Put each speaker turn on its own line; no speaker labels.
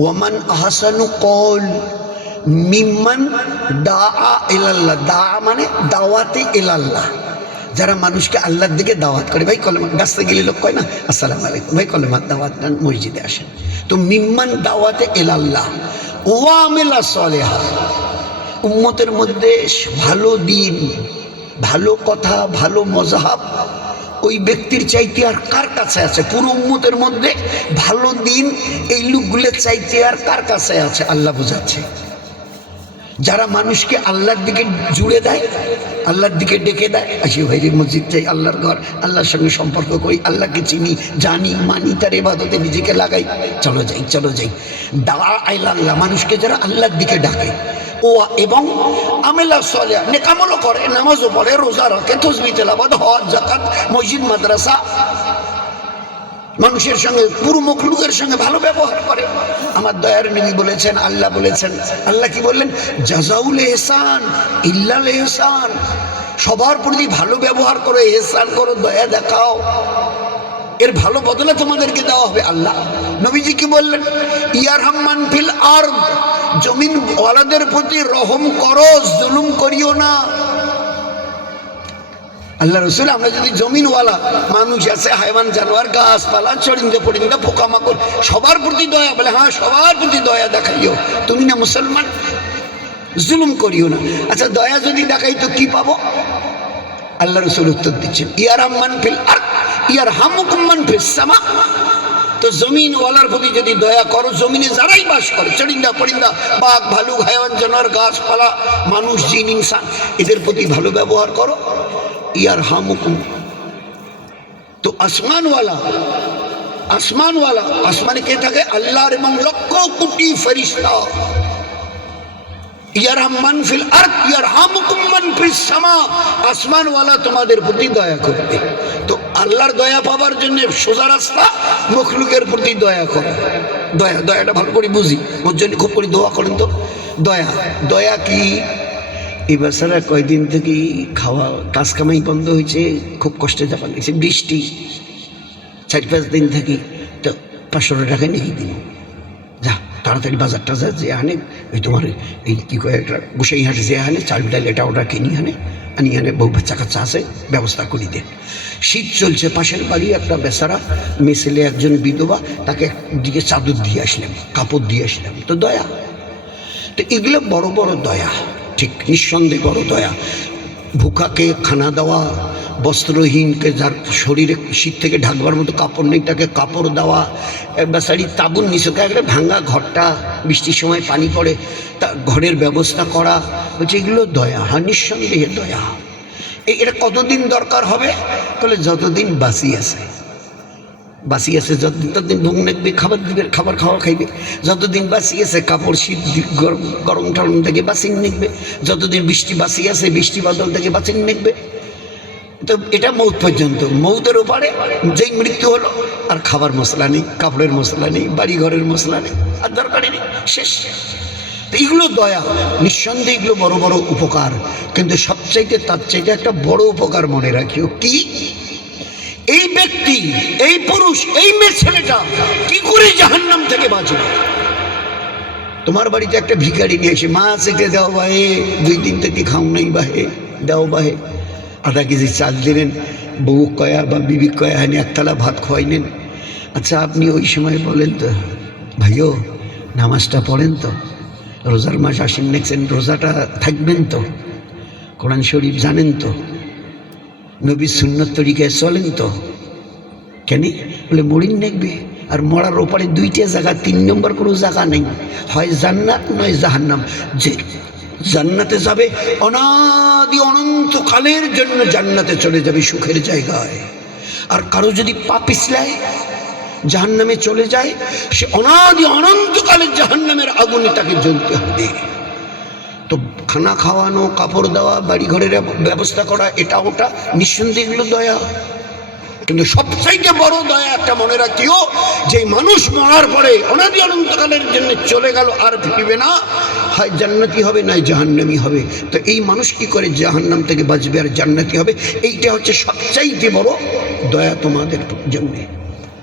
ওয়ামান আহসানু কল মিম্মান দা এলাল্লাহ দা মানে দাওয়াতে এলাল্লাহ যারা মানুষকে আল্লাহর দিকে দাওয়াত করে, ভাই কলেমা, রাস্তায় গেলে লোক কয় না, আসসালাম আলাইকুম, ভাই কলেমার দাওয়াত মসজিদে আসেন। তো মিম্মান দাওয়াতে এলাল্লাহ ওয়ামেলা সলেহা। উম্মতের মধ্যে ভালো দিন, ভালো কথা, ভালো মজাহাব ওই ব্যক্তির চাইতে আর কার কাছে আছে? পুরো উম্মতের মধ্যে ভালো দিন এই লোকগুলোর চাইতে আর কার কাছে আছে? আল্লাহ বোঝাচ্ছে। যারা মানুষকে আল্লাহর দিকে জুড়ে দেয়, আল্লাহর দিকে ডেকে দেয় আসি ভাই মসজিদ চাই, আল্লাহর ঘর, আল্লাহর সঙ্গে সম্পর্ক করি, আল্লাহকে চিনি, জানি, মানি, তার এবাদতে নিজেকে লাগাই। চলো যাই চলো যাই। দা আল্লাহ মানুষকে যারা আল্লাহর দিকে ডাকে ও এবং আমেলা সলে নেকামলও করে, নামাজও পড়ে, রোজা রাখে, তসবি তেলাবাদ হজ জাকাত মসজিদ, মাদ্রাসা। মানুষের সঙ্গে, পুরো মখলুকের সঙ্গে ভালো ব্যবহার করে। আমার দয়ার নবী বলেছেন, আল্লাহ বলেছেন, আল্লাহ কি বললেন? জাজাউল এহসান, ইল্লাল এহসান। সবার প্রতি ভালো ব্যবহার করো, এহসান করো, দয়া দেখাও। এর ভালো বদলে তোমাদেরকে দেওয়া হবে আল্লাহ। নবীজি কি বললেন? ইয়ার হাম্মান ফিল আর জমিন ওয়ালাদের প্রতি রহম করো, জুলুম করিও না। আল্লাহ রসুল, আমরা যদি জমিনওয়ালা মানুষ আছে হাইওয়ান জানোয়ার, গাছপালা, চরিন্দে পরিন্দে, পোকামাকড়, সবার প্রতি দয়া, বলে হ্যাঁ সবার প্রতি দয়া দেখাইও। তুমি না মুসলমান, জুলুম করিও না। আচ্ছা দয়া যদি দেখাই তো কি পাবো? আল্লাহ রসুল উত্তর দিচ্ছেন, ইয়ার আম্মান ফিল আর ইয়ার হামুকুম্মান তো জমিন ওয়ালার প্রতি যদি দয়া করো, জমিনে যারাই বাস করে, চড়িন্দা পরিন্দা বাঘ, ভালুক হায়ান জানোয়ার, গাছপালা, মানুষ, জিন, ইনসান, এদের প্রতি ভালো ব্যবহার করো। ইয়ার হামুকুম তো আসমানওয়ালা আসমানওয়ালা, আসমানে কে থাকে? আল্লাহর এবং লক্ষ কোটি ফেরিস্তা। মান আসমানওয়ালা তোমাদের প্রতি দয়া করবে। তো আল্লাহর দয়া পাবার জন্য সোজা রাস্তা মখলুকের প্রতি দয়া করো। দয়া, দয়াটা ভালো করে বুঝি। ওর জন্য খুব করে দোয়া করেন তো। দয়া দয়া কি? এই বেচারা কয়দিন থেকে খাওয়া, কাজ কামাই বন্ধ হয়েছে, খুব কষ্টে যাবার লাগছে। বৃষ্টি, চার পাঁচ দিন থাকি। তো পাঁচশো টাকা নিয়ে দিন যা, তাড়াতাড়ি বাজার টাজার যে আনে, ওই তোমার এই কী কয় একটা গুসাই হাটে যে আনে, চাল ডাল এটা ওটা কিনি আনে আনি আনে, বউ বাচ্চা কাচ্চা আছে, ব্যবস্থা করি দেন। শীত চলছে, পাশের বাড়ি একটা বেচারা মেসেলে একজন বিধবা তাকে দিকে চাদর দিয়ে আসলাম কাপড় দিয়ে আসলাম তো দয়া, তো এগুলো বড় বড় দয়া, ঠিক নিঃসন্দেহে বড় দয়া। ভুকাকে খানা দেওয়া, বস্ত্রহীনকে যার শরীরে শীত থেকে ঢাকবার মতো কাপড় নেই, তাকে কাপড় দেওয়া বেচারি তাবুন নিচুকে একটা ভাঙা ঘরটা, বৃষ্টির সময় পানি পড়ে, তা ঘরের ব্যবস্থা করা, বলছে এগুলো দয়া হ্যাঁ নিঃসন্দেহে দয়া। এটা কতদিন দরকার হবে? তাহলে যতদিন বাঁচি আছে। বাসি আছে যতদিন, ততদিন ভোগ নেকবে খাবার দিবে, খাবার খাওয়া খাইবে। যতদিন বাসি আছে, কাপড় শীত গরম গরম টরম থেকে বাসিন নেকবে যতদিন বৃষ্টি বাসি আছে, বৃষ্টি বাদল থেকে বাসিন নেকবে তো এটা মৌত পর্যন্ত। মৌতের ওপারে যেই মৃত্যু হলো, আর খাবার মশলা নেই, কাপড়ের মশলা নেই বাড়ি ঘরের মশলা নেই, আর দরকারই নেই। শেষ। তো এগুলো দয়া, নিঃসন্দেহে এগুলো বড় বড় উপকার। কিন্তু সবচাইতে তার চাইতে একটা বড় উপকার মনে রাখিও কি? এই ব্যক্তি, এই পুরুষ, এই মেয়ে ছেলেটা কি করে জাহান্নাম থেকে বাঁচবে? তোমার বাড়িতে একটা ভিখারি নিয়ে এসে, মা থেকে দাও বাহে, দুই দিন থেকে খাও নাই বাহে, দাও বাহে। আধা কেজি চাল দিলেন, বউ কয়া বা বিবি কয়া হানি একতলা ভাত খোয়াইলেন আচ্ছা আপনি ওই সময় বলেন তো, ভাইও, নামাজটা পড়েন তো? রোজার মাস আসেন নেছেন রোজাটা থাকবেন তো? কোরআন শরীফ জানেন তো? নবীর সুন্নত তরিকায় চলেন তো? কেন? বলে, মরিন দেখবে। আর মরার ওপারে দুইটা জায়গা, তিন নম্বর কোনো জায়গা নেই। হয় জান্নাত, নয় জাহান্নাম। যে জান্নাতে যাবে, অনাদি অনন্তকালের জন্য জান্নাতে চলে যাবে সুখের জায়গায়। আর কারও যদি পা পিছলায় জাহান্নামে চলে যায়, সে অনাদি অনন্তকালের জাহান্নামের আগুনে তাকে জ্বলতে হবে। তো খানা খাওয়ানো, কাপড় দেওয়া বাড়ি ঘরের ব্যবস্থা করা, এটা ওটা, নিঃসন্দেহ এগুলো দয়া। কিন্তু সবচাইতে বড় দয়া একটা মনে রাখিও যে মানুষ মরার পরে অনাদি অনন্তকালের জন্য চলে গেল আর ফিরবে না, হয় জান্নাতি হবে নয় জাহান্নামি হবে। তো এই মানুষ কি করে জাহান্নাম থেকে বাঁচবে আর জান্নাতি হবে? এইটা হচ্ছে সবচাইতে বড় দয়া তোমাদের জন্যে।